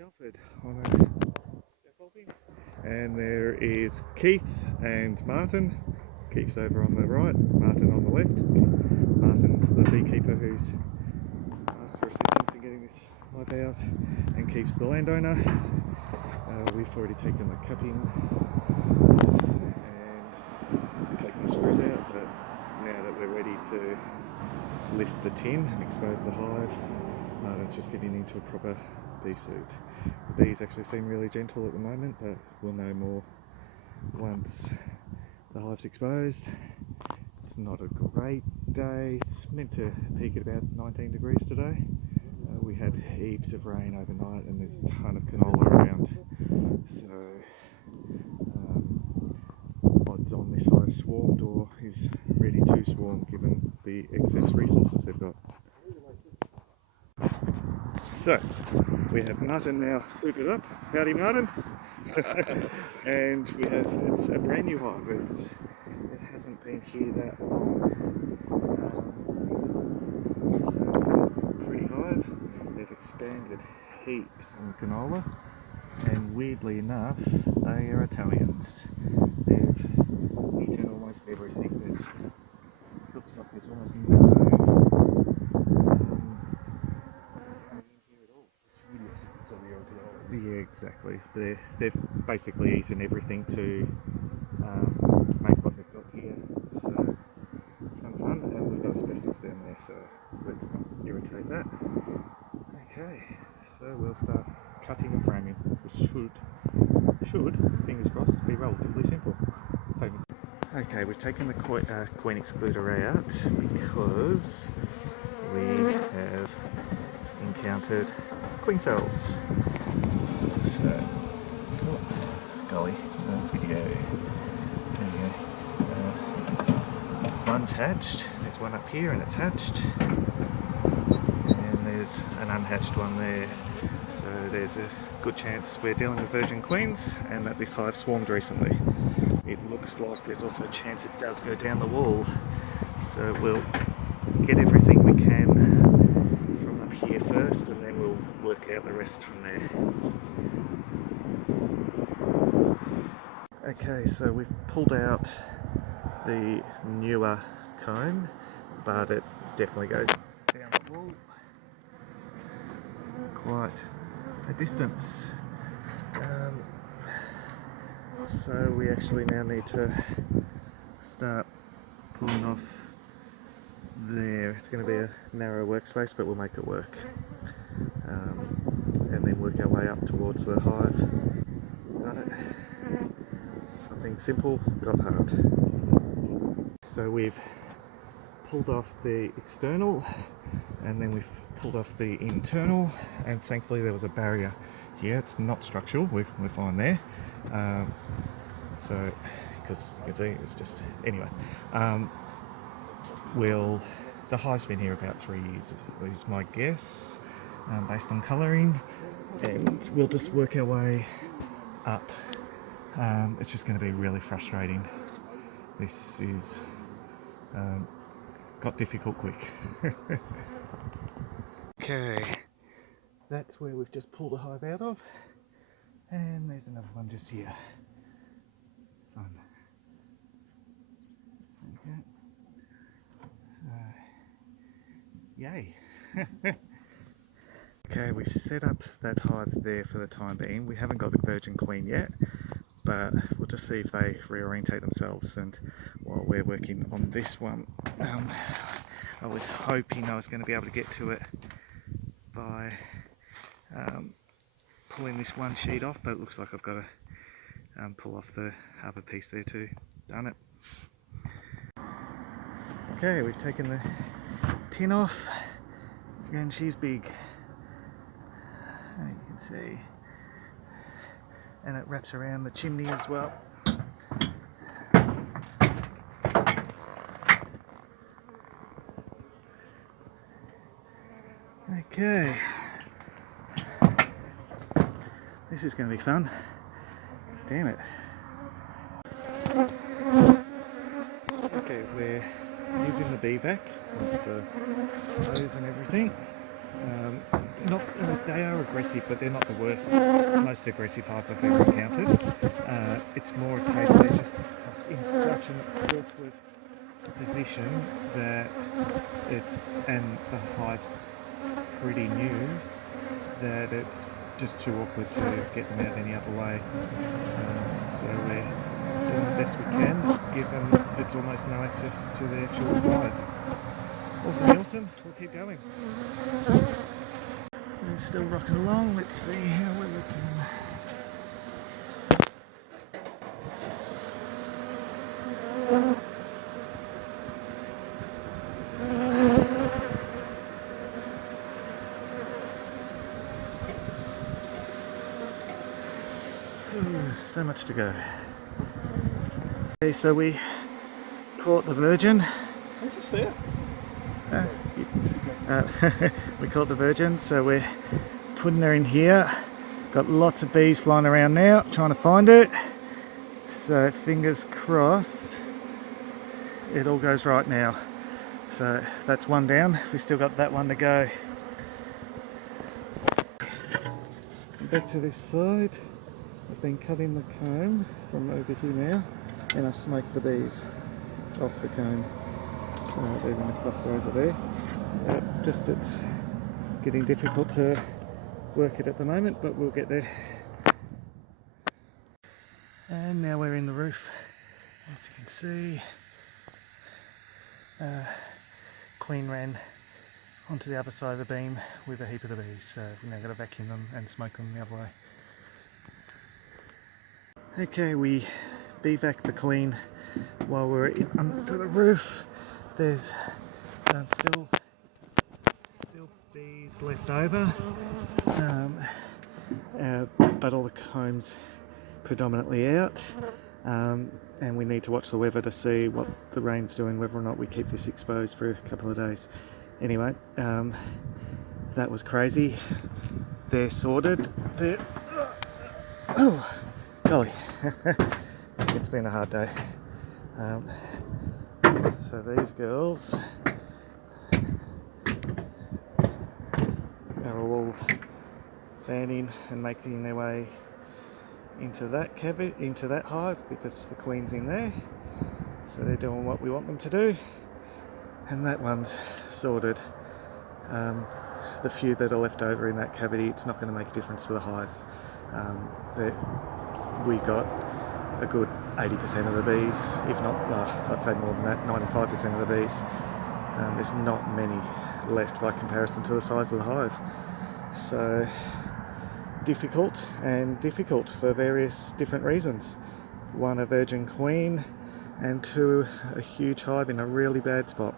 Shelford on a scaffolding, and there is Keith and Martin. Keith's over on the right, Martin on the left. Martin's the beekeeper who's asked for assistance in getting this hive out, and Keith's the landowner. We've already taken the cupping and taken the screws out, but now that we're ready to lift the tin and expose the hive, Martin's just getting into a proper bee suit. The bees actually seem really gentle at the moment, but we'll know more once the hive's exposed. It's not a great day. It's meant to peak at about 19 degrees today. We had heaps of rain overnight and there's a ton of canola around, so odds on this hive swarmed or is ready to swarm given the excess resources they've got. So we have Martin now suited up. Howdy, Martin. And we have, it's a brand new hive. It hasn't been here that long. So pretty hive. They've expanded heaps on canola, and weirdly enough, they are Italians. They've eaten almost everything. Looks like there's almost no yeah, exactly. They've basically eaten everything to make what they've got here. So fun, and we've got asbestos down there, so let's not irritate that. Okay, so we'll start cutting and framing. This should, fingers crossed, be relatively simple. Okay, we've taken the queen excluder out because we have encountered queen cells. So, oh, golly, video. There you go. One's hatched. There's one up here and it's hatched. And there's an unhatched one there. So there's a good chance we're dealing with virgin queens and that this hive swarmed recently. It looks like there's also a chance it does go down the wall. So we'll get everything we can from up here first and then we'll work out the rest from there. Okay, so we've pulled out the newer comb, but it definitely goes down the wall quite a distance. So we actually now need to start pulling off there. It's going to be a narrow workspace, but we'll make it work. And then work our way up towards the hive. Got it? Something simple, but hard. So we've pulled off the external, and then we've pulled off the internal, and thankfully there was a barrier here. It's not structural, we're fine there. So, because you can see, it's just, anyway. The hive's been here about 3 years, is my guess, based on colouring, and we'll just work our way up. It's just going to be really frustrating. This is got difficult quick. Okay, that's where we've just pulled the hive out of, and there's another one just here. Fun. Okay. So, yay. Okay, we've set up that hive there for the time being. We haven't got the virgin queen yet, but we'll just see if they reorientate themselves. And while we're working on this one, I was hoping I was going to be able to get to it by pulling this one sheet off, but it looks like I've got to pull off the other piece there too. Done it. Okay, we've taken the tin off, and she's big. You can see, and it wraps around the chimney as well. Okay, this is going to be fun. Damn it. Okay, we're using the bee vac with the hose and everything. not they are aggressive, but they're not the worst, most aggressive hive I've ever encountered. It's more a case they're just in such an awkward position that and the hive's pretty new, that it's just too awkward to get them out any other way. So we're doing the best we can, given it's almost no access to the actual hive. Awesome, we'll keep going. We're still rocking along. Let's see how we're looking. So much to go. Okay, so we caught the virgin. How'd you see it? We caught the virgin, so we're putting her in here. Got lots of bees flying around now, trying to find it. So fingers crossed it all goes right now. So that's one down. We still got that one to go. Back to this side. I've been cutting the comb from over here now, and I smoked the bees off the comb. So they're in a cluster over there. Just it's getting difficult to work it at the moment, but we'll get there. And now we're in the roof. As you can see, Queen ran onto the other side of the beam with a heap of the bees, so we've now got to vacuum them and smoke them the other way. Okay, we bivac'd the queen while we're under the roof. There's still bees left over, but all the comb's predominantly out, and we need to watch the weather to see what the rain's doing, whether or not we keep this exposed for a couple of days. Anyway, that was crazy. They're sorted. Oh, golly. It's been a hard day. So these girls are all fanning and making their way into that cavity, into that hive, because the queen's in there. So they're doing what we want them to do, and that one's sorted. The few that are left over in that cavity, it's not going to make a difference to the hive. We got a good 80% of the bees, if not, I'd say more than that, 95% of the bees. There's not many left by comparison to the size of the hive. So difficult for various different reasons. One, a virgin queen, and two, a huge hive in a really bad spot.